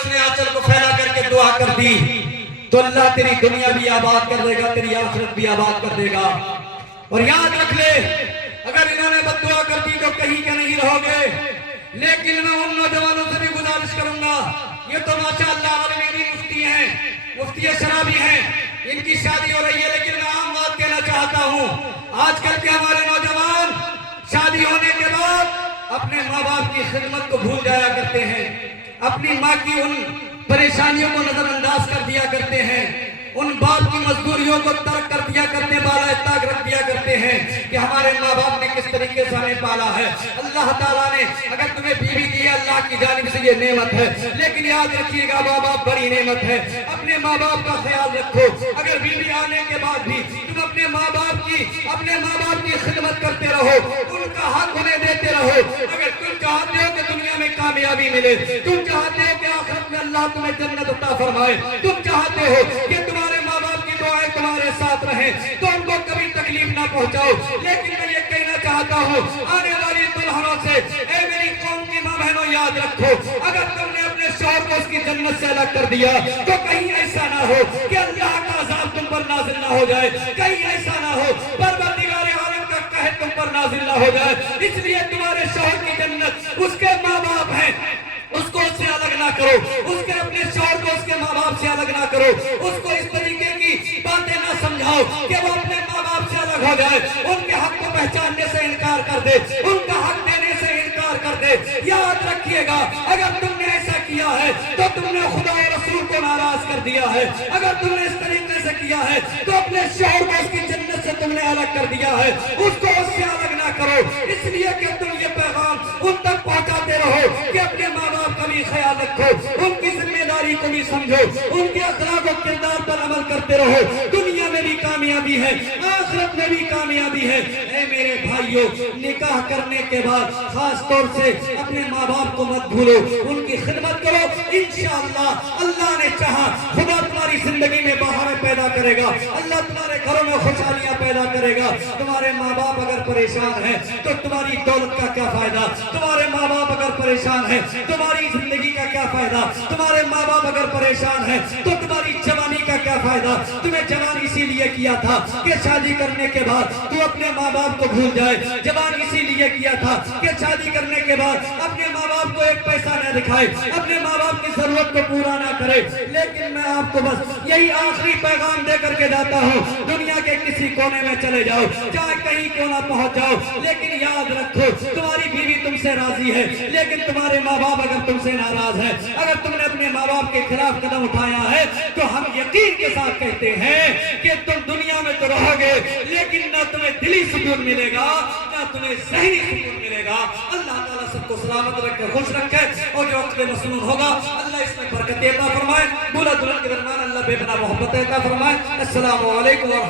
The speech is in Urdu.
اس نے آنچل کو پھیلا کر کے دعا کر دی تو اللہ تیری دنیا بھی آباد کر دے گا، تیری آخرت بھی آباد کر دے گا۔ اور یاد رکھ لے اگر انہوں نے بد دعا کر دی تو کہیں کے نہیں رہو گے۔ لیکن میں ان نوجوانوں سے بھی گزارش کروں گا، یہ تو ماشاءاللہ عالم دین مفتی ہیں، مفتی شرع بھی ہیں، ان کی شادی ہو رہی ہے، لیکن میں عام بات کہنا چاہتا ہوں آج کل کے ہمارے نوجوان شادی ہونے کے بعد اپنے ماں باپ کی خدمت کو بھول جایا کرتے ہیں، اپنی ماں کی ان پریشانیوں کو نظر انداز کر دیا کرتے ہیں، ان باپ کی مزدوریوں کو ترک کر دیا کرتے، بالا طاق رکھ دیا کرتے ہیں کہ ہمارے ماں باپ نے کس طریقے سے ہمیں پالا ہے۔ اللہ تعالیٰ نے اگر تمہیں بیوی دی ہے اللہ کی جانب سے یہ نعمت ہے، لیکن یاد رکھیے گا ماں باپ بڑی نعمت ہے، اپنے ماں باپ کا خیال رکھو۔ اگر بیوی آنے کے بعد بھی تم اپنے ماں باپ کی خدمت کرتے رہو، ان کا حق انہیں دیتے رہو۔ اگر تم چاہتے ہو کہ دنیا میں کامیابی ملے، تم چاہتے ہو کہ آخرت میں اللہ تمہیں جنت عطا فرمائے، تم چاہتے ہو کہ تمہارے ماں باپ کی دعائیں تمہارے ساتھ رہیں، تو ان کو کبھی تکلیف نہ پہنچاؤ۔ لیکن میں یہ کہنا چاہتا ہوں آنے والی دلہنوں سے، اے میری قوم کی ماں بہنوں یاد رکھو، اگر تم نے اپنے شوہر کو اس کی جنت سے الگ کر دیا تو کہیں ایسا نہ ہو کہ اللہ کا عذاب تم پر نازل نہ ہو جائے، کہیں ایسا نہ ہو پروردگار عالم کا قہر تم پر نازل نہ ہو جائے۔ اس لیے تمہارے شوہر کی جنت اس کے ماں باپ ہیں، اس کو اس سے الگ نہ کرو، اس کے اپنے شوہر کو اس کے ماں باپ سے الگ نہ کرو، اس کو اس طریقے کی باتیں نہ سمجھاؤ کہ وہ اپنے ماں باپ سے الگ ہو جائے، ان کے حق کو پہچاننے سے انکار کر دے، ان کا حق دینے سے انکار کر دے۔ یاد رکھیے گا اگر تم نے ایسا کیا ہے تو تم نے خدا اور رسول کو ناراض کر دیا ہے، اگر تم نے اس طریقے سے کیا ہے تو اپنے شوہر کو اس کی جنت سے تم نے الگ کر دیا ہے، اس کو اس سے الگ نہ کرو۔ اس لیے کہ تم یہ پیغام ان تک پہنچاتے رہو کہ اپنے ماں باپ کا بھی خیال رکھو، ان کی ذمہ داری کو بھی سمجھو، ان کے اخلاق و کردار پر عمل کرتے رہو۔ دنیا میں بھی کامیابی ہے، آخرت میں بھی کامیابی ہے۔ اے میرے بھائیوں، نکاح کرنے کے بعد خاص طور سے اپنے ماں باپ کو مت بھولو، ان کی خدمت کرو۔ انشاءاللہ اللہ نے چاہا خدا تمہاری زندگی میں بہاریں پیدا کرے گا، اللہ تمہارے گھروں میں خوشحالیاں پیدا کرے گا۔ تمہارے ماں باپ اگر پریشان ہیں تو تمہاری دولت کا کیا فائدہ، تمہارے ماں باپ اگر پریشان ہیں تمہاری زندگی کا کیا فائدہ، تمہارے ماں باپ اگر پریشان ہیں تو تمہاری جوانی کا کیا فائدہ۔ تمہیں جوان اسی لیے کیا تھا کہ شادی کرنے کے بعد تو اپنے ماں باپ کو بھول جائے، جوان اسی لیے کیا تھا کہ شادی کرنے کے بعد اپنے ماں باپ کو ایک پیسہ نہ دکھائے، اپنے ماں باپ کی ضرورت کو پورا نہ کرے۔ لیکن میں آپ کو بس یہی آخری پیغام دے کر کے جاتا ہوں، دنیا کے کسی کونے میں چلے جاؤ، چاہے کہیں کیوں نہ پہنچ جاؤ، لیکن یاد رکھو تمہاری بیوی تم سے راضی ہے، لیکن تمہارے ماں باپ اگر تم سے ناراض ہے، اگر تم نے اپنے ماں باپ کے خلاف قدم اٹھایا ہے تو ہم یقین کے ساتھ کہتے ہیں کہ تم دنیا میں تو رہو گے لیکن نہ تمہیں دلی سکون ملے گا نہ تمہیں ذہنی سکون ملے گا۔ اللہ تعالیٰ سب کو سلامت رکھے، خوش رکھے، اور جو وقت مسنون ہوگا اللہ اس میں برکت عطا فرمائے، دولہا دلہن کے درمیان اللہ بے پناہ محبت عطا فرمائے۔ السلام علیکم۔